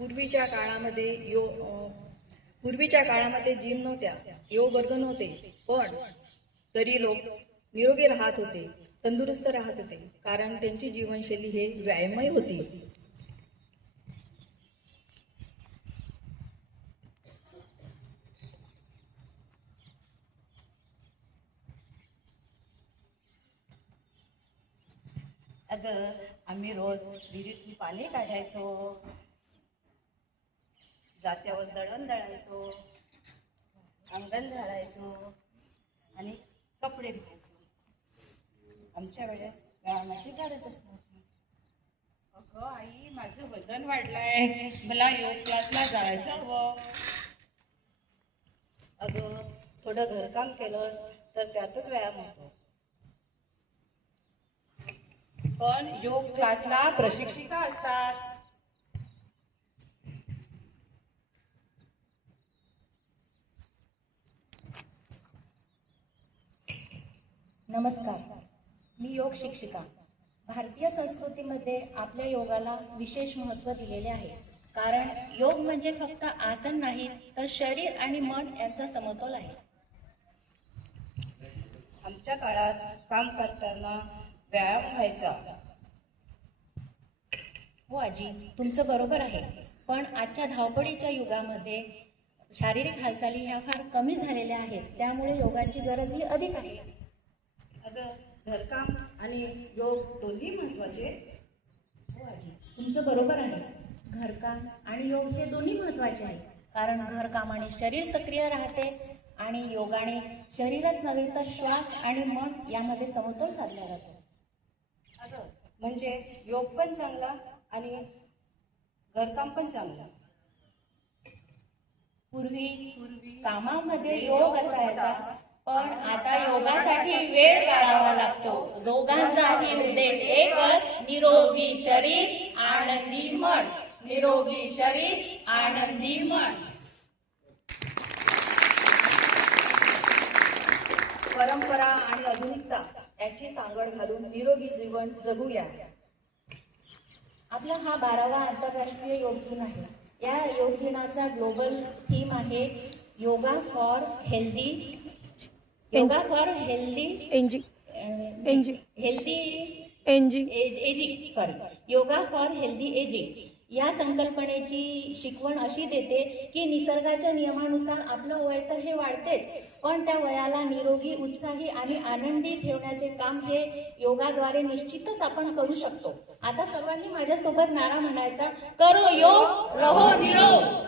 पूर्वीच्या काळामध्ये पूर्वीच्या काळामध्ये जिम नव्हत्या, योग वर्ग नव्हते, पण तरी लोक निरोगी राहत होते, तंदुरुस्त राहत होते, कारण त्यांची जीवनशैली हे व्यायामय होती. अगं, आम्ही रोज विहिरीतून पाणी काढायचो, जात्यावर दळण दळायचो, अंगण झाडायचो आणि कपडे धुवायचो. आमच्या वेळेस व्यायामाची गरजच नव्हती. अगं आई, माझं वजन वाढलंय, मला योग क्लासला जायचं हवं. अगं, थोडं घरकाम केलंस तर त्यातच व्यायाम होतो. पण योग क्लासला प्रशिक्षिका असतात. नमस्कार, मी योग शिक्षिका. भारतीय संस्कृतीमध्ये आपल्या योगाला विशेष महत्त्व दिलेले आहे, कारण योग म्हणजे फक्त आसन नाही, तर शरीर आणि मन यांचा समतोल आहे. आमच्या काळात काम करताना व्यायाम व्हायचा. हो आजी, तुमचं बरोबर आहे. पण आजच्या धावपळीच्या युगामध्ये शारीरिक हालचाली ह्या फार कमी झालेल्या आहेत, त्यामुळे योगाची गरज ही अधिक आहे. अगं, घरकाम आणि योग दोन्ही महत्वाचे. हो आजी, तुमचं बरोबर आहे. घरकाम आणि योग हे दोन्ही महत्त्वाचे आहे, कारण घरकामाने शरीर सक्रिय राहते आणि योगाने शरीरच नव्हे तर श्वास आणि मन यामध्ये समतोल साधला जातो. अगं, म्हणजे योग पण चांगला आणि घरकाम पण चांगलं. पूर्वी कामामध्ये योग असायचा, पण आता योगासाठी वेळ काढावा लागतो. दोघांचाही उद्देश एकच, निरोगी शरीर आनंदी मन. निरोगी शरीर आनंदी मन. परंपरा आणि आधुनिकता याची सांगड घालून निरोगी जीवन जगूया. आपला हा 12वा आंतरराष्ट्रीय योग दिन आहे. या योग दिनाचा ग्लोबल थीम आहे yoga for healthy yoga for healthy ageing. या संकल्पनेची शिकवण अशी देते की निसर्गाच्या नियमानुसार आपलं वय तर हे वाढतेच, पण त्या वयाला निरोगी, उत्साही आणि आनंदी ठेवण्याचे काम हे योगाद्वारे निश्चितच आपण करू शकतो. आता सर्वांनी माझ्यासोबत नारा म्हणायचा, करो योग रहो निरोग.